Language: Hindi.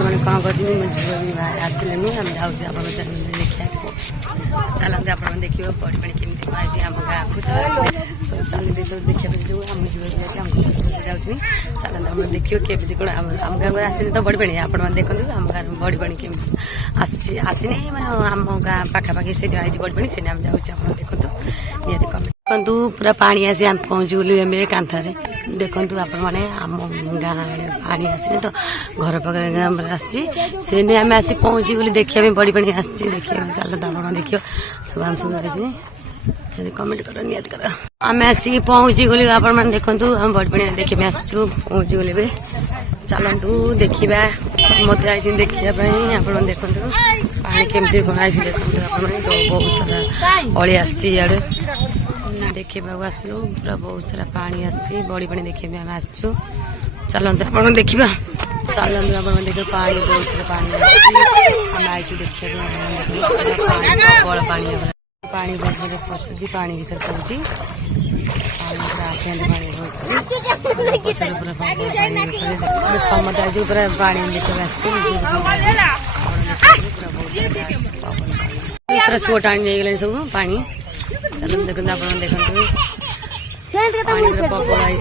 मैंने कौन करती झील भी आसिले आम जाऊँ आप देखा चलते आप देखिए बड़ी पानी केमी आई आम गाँव को सब चलते सब देखा जो आम झील जाऊँ चलते आप देखिए केमी कौन आम गाँव को आसनी तो बड़ी पानी आप देखते आम गाँव बड़ी पानी केमी आसनी मैंने आम गाँ पाखापाखि से आई बड़ी पानी से आम जाऊँ आप देखते निहत कमेंट देखु पूरा पानी आसी आम पहुँचगलु एम कांथरे देखु आप आम गाँव पानी आसनी तो घर पाखे आसी आम आसी पहुँचगलु देखा बड़ी पानी आसी देखिए चलते आप देखिए सब आम सब आसी कमेंट कर निहत कर आम आसिक पहुँचगलु आप देखु आम बड़ी पानी देखा आसचु पहुँचगलु ए चलतु देखा समस्त आई देखापी आप देखु पानी केमती कौन आई देखते आप बहुत सारा अली आड़े देखा आसलु पूरा बहुत सारा पानी आसी बड़ी पानी देखा आम आसचु चलते आप देखा चलते आप देखिए पानी बहुत सारा पानी आम आई देखा प्रबल पानी पानी भर पशुची पानी भर पड़ुची समस्त आई पूरा पानी देखा पूरा सुओ टाणी नहीं सब पानी चलते देखते आप देखते पानी प्रबल आई